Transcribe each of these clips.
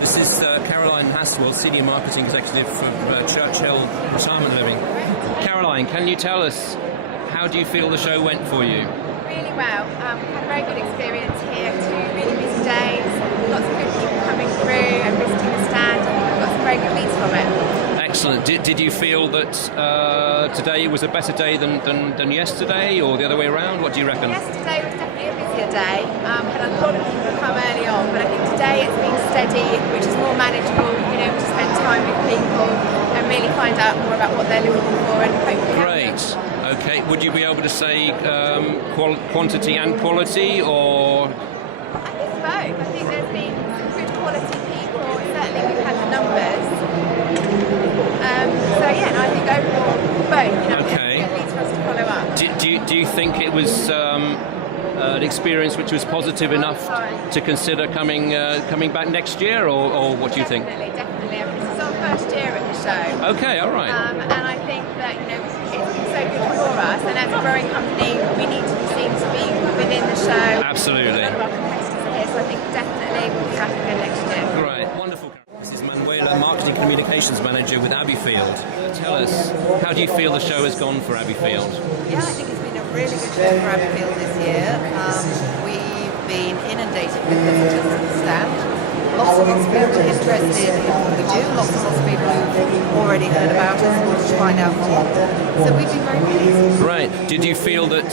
This is Caroline Haswell, Senior Marketing Executive for Churchill Retirement Living. Caroline, can you tell us, how do you feel the show went for you? Really well. We've had a very good experience here, 2 really busy days, lots of good people coming through and visiting the stand. I think we've got some very good leads from it. Excellent. Did you feel that today was a better day than yesterday, or the other way around? What do you reckon? Yesterday was definitely a busier day. Had a lot of people come early on, but I think today it's been steady, which is more manageable, being able to spend time with people and really find out more about what they're looking for and hopefully. Great. Okay. Would you be able to say quantity and quality, or? I think both. I think there's been some good quality people. Certainly we've had the numbers. I think overall both. Okay. It leads for us to follow up. Do you think it was an experience which was positive enough to consider coming back next year, or what do you think? Definitely. I mean, this is our first year at the show. Okay, all right. And I think that it's been so good for us. And as a growing company, we need to be seen to be within the show. Absolutely. A lot of our competitors are here, so I think definitely we'll be back again next year. Great, wonderful. This is Manuela, Marketing Communications Manager with Abbeyfield. Tell us, how do you feel the show has gone for Abbeyfield? Yeah, I think it's been a really good show for Abbeyfield this year. We've been inundated with visitors to the stand. Lots and lots of people interested in what we do. Lots and lots of people who've already heard about us and wanted to find out more. So we've been very pleased. Right. Did you feel that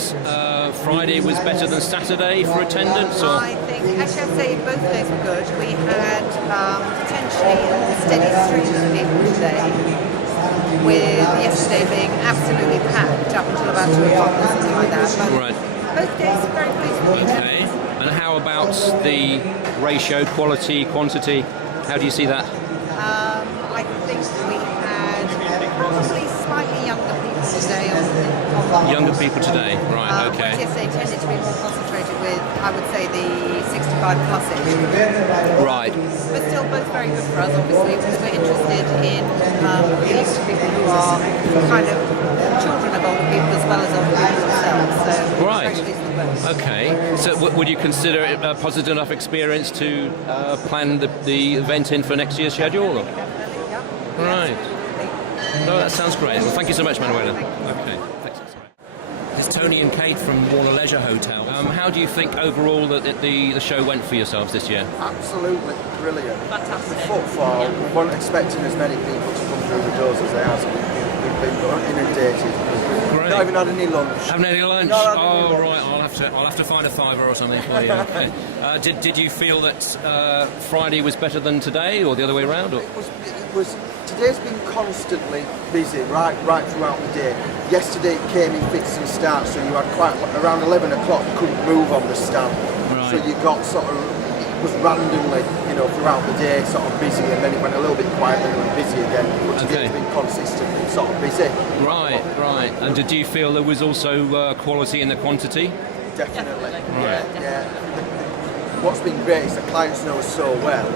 Friday was better than Saturday for attendance? Or? I think, actually I'd say both days were good. We had potentially a steady stream of people today, with yesterday being absolutely packed up until about 2 o'clock or something like that. But right. Both days are very pleased with the Okay. And how about the ratio, quality, quantity? How do you see that? I think we had probably slightly younger people today on Younger people today, right, okay. Whereas yesterday tended to be more concentrated with, I would say, the 65 plus age. Right. But still both very good for us, obviously, because we're interested in appealing to people who are kind of children of older people as well as older people themselves. So Right. very pleased with both. Okay. So would you consider it a positive enough experience to plan the event in for next year's schedule? Or? Definitely, yeah. Right. No, that sounds great. Well, thank you so much, Manuela. Okay. Thanks. It's Tony and Kate from Warner Leisure Hotel. How do you think overall that the show went for yourselves this year? Absolutely brilliant. Fantastic. The footfall, we weren't expecting as many people to come through the doors as they have, so we've been inundated. Great. Not even had any lunch. Haven't had any lunch? Not had any Oh, lunch. right. I'll have to find a fiver or something for you. Okay. Did you feel that Friday was better than today, or the other way around? Or? It was. Today's been constantly busy, right throughout the day. Yesterday it came in fits and starts, so you had around 11 o'clock you couldn't move on the stand. Right. So you got it was randomly, throughout the day sort of busy, and then it went a little bit quiet and then busy again. But today's been consistently sort of busy. Right. And did you feel there was also quality in the quantity? Definitely. Right. Yeah. What's been great is the clients know us so well.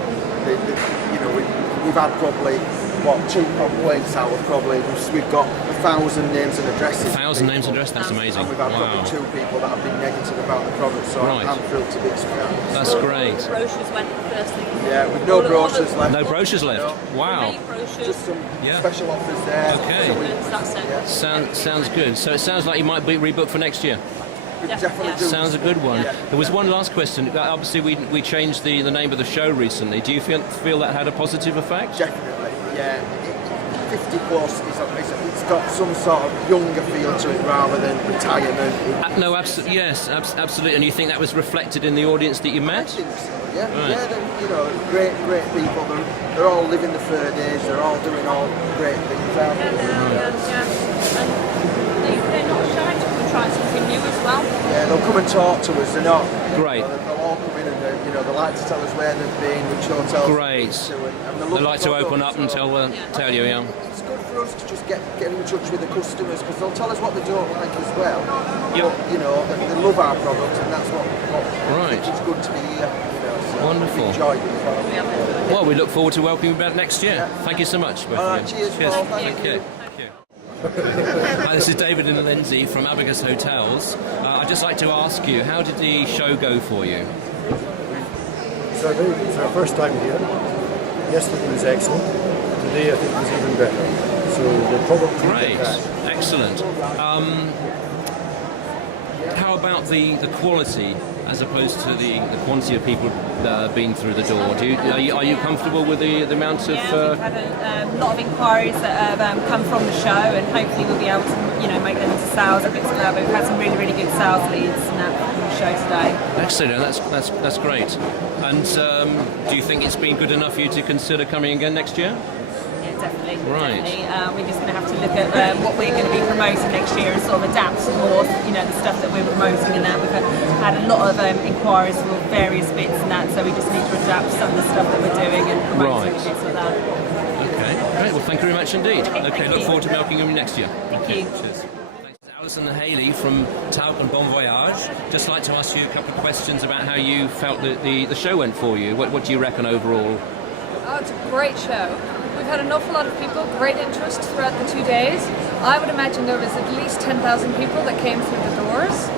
We've had probably 2 complaints out of probably we've got 1,000 names and addresses. 1,000 names and addresses. That's amazing. And we've had Wow. probably 2 people that have been negative about the product, so Right. I'm thrilled to be experienced. That's great. Brochures went first thing. Yeah, with no brochures left. No brochures left. No. Wow. Many brochures. Just some Yeah. special offers there. Okay. So That's it. Sounds good. So it sounds like you might be rebooked for next year. we Yeah. definitely do. Sounds a good one. Yeah. There was one last question. Obviously, we changed the name of the show recently. Do you feel that had a positive effect? Definitely, yeah. 50 plus it's got some sort of younger feel to it rather than retirement. No, absolutely. Yes, absolutely. And you think that was reflected in the audience that you I met? think so, yeah. Right. Yeah, great people. They're all living the fair days. They're all doing all great things out there. And they're not shy to come and try something new as well. Yeah, they'll come and talk to us. They're not. Great. They'll all come in and they like to tell us where they've been, which hotels. Great. they've been to, and They love like the to open product, up and so tell you, yeah. It's good for us to just get in touch with the customers because they'll tell us what they don't like as well. Yep. But, they love our product, and that's what Right. it's good to be here. So Wonderful. Enjoy it as well. Well, we look forward to welcoming you back next year. Thank you so much. both All of right, you. cheers, Paul. Thank Thank you. you. Hi, this is David and Lindsay from Abacus Hotels. I'd just like to ask you, how did the show go for you? It's our first time here. Yesterday was excellent. Today I think was even better. So the product. Great, excellent. How about the quality as opposed to the quantity of people being through the door? Are you comfortable with the amount of? Yeah, we've had a lot of inquiries that have come from the show, and hopefully we'll be able to, make them into sales a bit slower. But we've had some really, really good sales leads and that from the show today. Excellent, that's great. And do you think it's been good enough for you to consider coming again next year? Yeah, definitely. Right. Definitely. We're just going to have to look at what we're going to be promoting next year and sort of adapt more, the stuff that we're promoting and that. We've had a lot of inquiries for various bits and that, so we just need to adapt some of the stuff that we're doing and promoting and bits like that. Okay, great. Well, thank you very much indeed. Okay, look forward to milking you next year. Thank you. Cheers. Alison Haley from Talc and Bon Voyage. Just like to ask you a couple of questions about how you felt that the show went for you. What do you reckon overall? Oh, it's a great show. We've had an awful lot of people, great interest throughout the 2 days. I would imagine there was at least 10,000 people that came through the doors.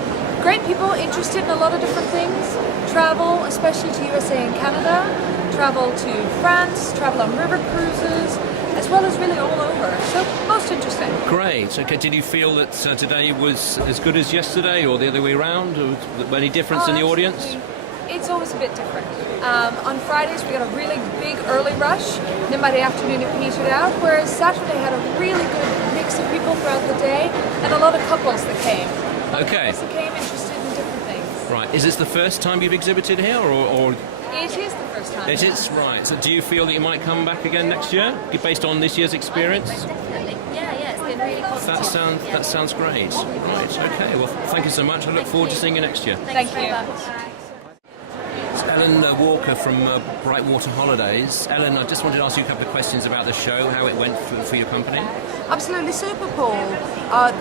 Great people interested in a lot of different things. Travel, especially to USA and Canada. Travel to France, travel on river cruises, as well as really all over. So, most interesting. Great. Okay, did you feel that today was as good as yesterday or the other way around? Or was there any difference in the audience? It's always a bit different. On Fridays we got a really big early rush, then by the afternoon it petered out, whereas Saturday had a really good mix of people throughout the day and a lot of couples that came. Okay. Couples that came interested in different things. Right. Is this the first time you've exhibited here or? It is the first time. It is, right. So do you feel that you might come back again next year based on this year's experience? Definitely. Yeah, it's been really positive. That sounds great. Right, okay. Well, thank you so much. I look forward to seeing you next year. Thank you. It's Ellen Walker from Brightwater Holidays. Ellen, I just wanted to ask you a couple of questions about the show, how it went for your company. Absolutely super, Paul.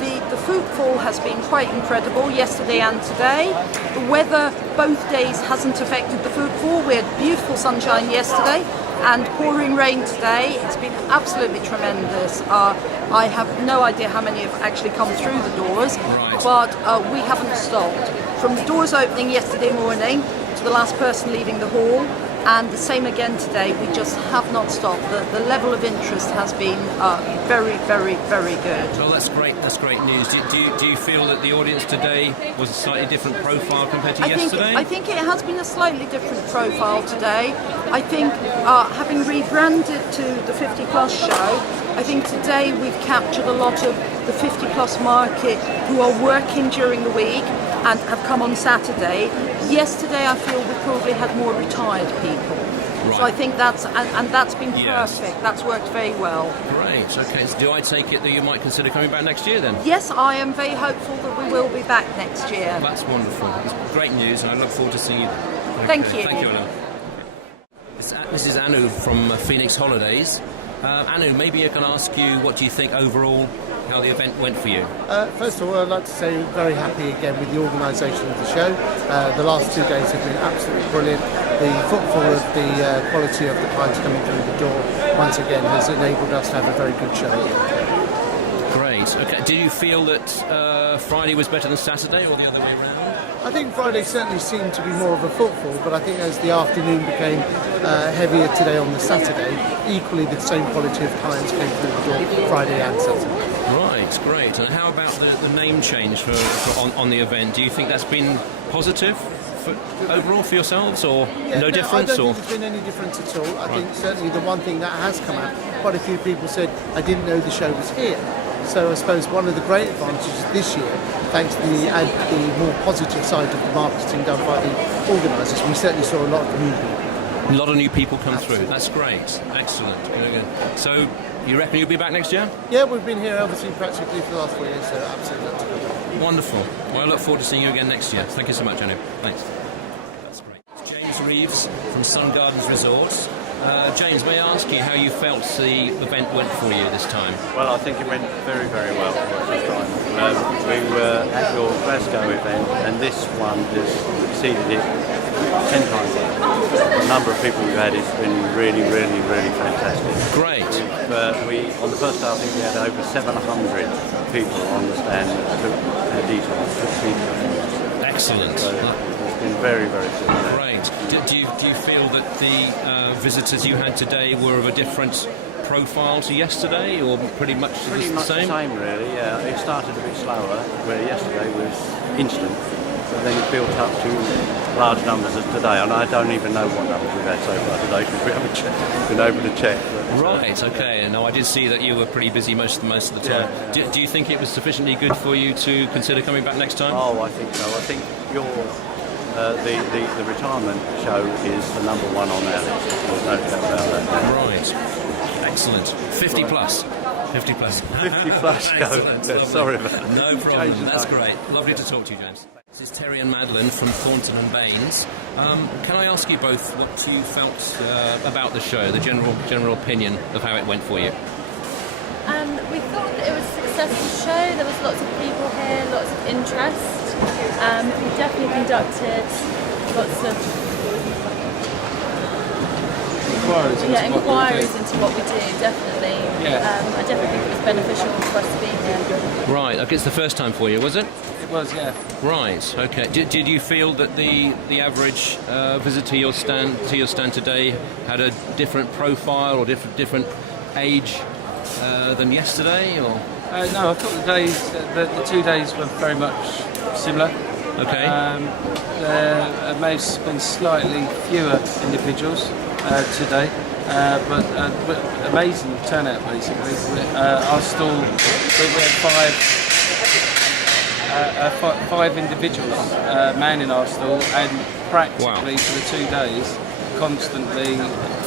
The footfall has been quite incredible yesterday and today. The weather both days hasn't affected the footfall. We had beautiful sunshine yesterday and pouring rain today. It's been absolutely tremendous. I have no idea how many have actually come through the doors, but we haven't stopped. From the doors opening yesterday morning to the last person leaving the hall, and the same again today, we just have not stopped. The level of interest has been very, very, very good. Well, that's great. That's great news. Do you feel that the audience today was a slightly different profile compared to yesterday? I think it has been a slightly different profile today. I think having rebranded to the 50 Plus show, I think today we've captured a lot of the 50 Plus market who are working during the week and have come on Saturday. Yesterday I feel we probably had more retired people. Right. So I think that's been perfect. That's worked very well. Great. Okay. So do I take it that you might consider coming back next year then? Yes, I am very hopeful that we will be back next year. That's wonderful. It's great news, and I look forward to seeing you. Okay. Thank you. Thank you, Ellen. This is Anu from Phoenix Holidays. Anu, maybe I can ask you, what do you think overall, how the event went for you? First of all, I'd like to say very happy again with the organisation of the show. The last 2 days have been absolutely brilliant. The footfall of the quality of the clients coming through the door once again has enabled us to have a very good show again. Great. Okay. Did you feel that Friday was better than Saturday or the other way around? I think Friday certainly seemed to be more of a footfall, but I think as the afternoon became heavier today on the Saturday, equally the same quality of clients came through the door Friday and Saturday. Right, great. And how about the name change on the event? Do you think that's been positive overall for yourselves, or no difference? I don't think there's been any difference at all. I think certainly the one thing that has come out, quite a few people said, I didn't know the show was here. So I suppose one of the great advantages this year, thanks to the more positive side of the marketing done by the organisers, we certainly saw a lot of new people. A lot of new people come through. That's great. Excellent. Good. So you reckon you'll be back next year? Yeah, we've been here obviously practically for the last 4 years, so absolutely. Wonderful. Well, I look forward to seeing you again next year. Thank you so much, Anu. Thanks. That's great. James Reeves from Sun Gardens Resorts. James, may I ask you how you felt the event went for you this time? Well, I think it went very, very well this time. We were at your Glasgow event, and this one has exceeded it 10 times. The number of people we've had has been really, really, really fantastic. Great. On the first day, I think we had over 700 people on the stand that took details. Excellent. So, been very, very good. Great. Do you feel that the visitors you had today were of a different profile to yesterday, or pretty much the same? Really. Yeah, it started a bit slower, where yesterday was instant, but then it built up to large numbers as today. And I don't even know what numbers we've had so far today because we haven't been able to check. Right. Okay. No, I did see that you were pretty busy most of the time. Yeah. Do you think it was sufficiently good for you to consider coming back next time? Oh, I think so. I think the retirement show is the number one on our list. There's no doubt about that. Right. Excellent. 50 plus. 50 plus. 50 plus go. Excellent. Yeah, sorry about that. No problem. That's great. Lovely to talk to you, James. This is Terry and Madeline from Thornton and Baines. Can I ask you both what you felt about the show, the general opinion of how it went for you? We thought that it was a successful show. There was lots of people here, lots of interest. We definitely conducted lots of inquiries into what we do, definitely. Yeah. I definitely think it was beneficial for us to be here. Right, okay, it's the first time for you, was it? It was, yeah. Right, okay. Did you feel that the average visitor to your stand today had a different profile or different age than yesterday, or? No, I thought the 2 days were very much similar. Okay. There may have been slightly fewer individuals today, but amazing turnout basically. Our stall, we had five individuals manning our stall, and practically for the 2 days, constantly.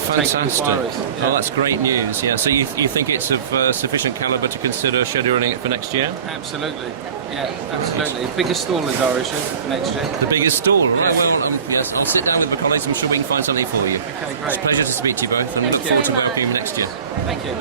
Fantastic. Yeah. Oh, that's great news. Yeah. So you think it's of sufficient calibre to consider scheduling it for next year? Absolutely. Yeah, absolutely. Biggest stall is our issue for next year. The biggest stall, right? Yeah. Well, yes. I'll sit down with my colleagues. I'm sure we can find something for you. Okay, great. It's a pleasure to speak to you both, and Thank look you. forward to welcoming you next year. Thank you.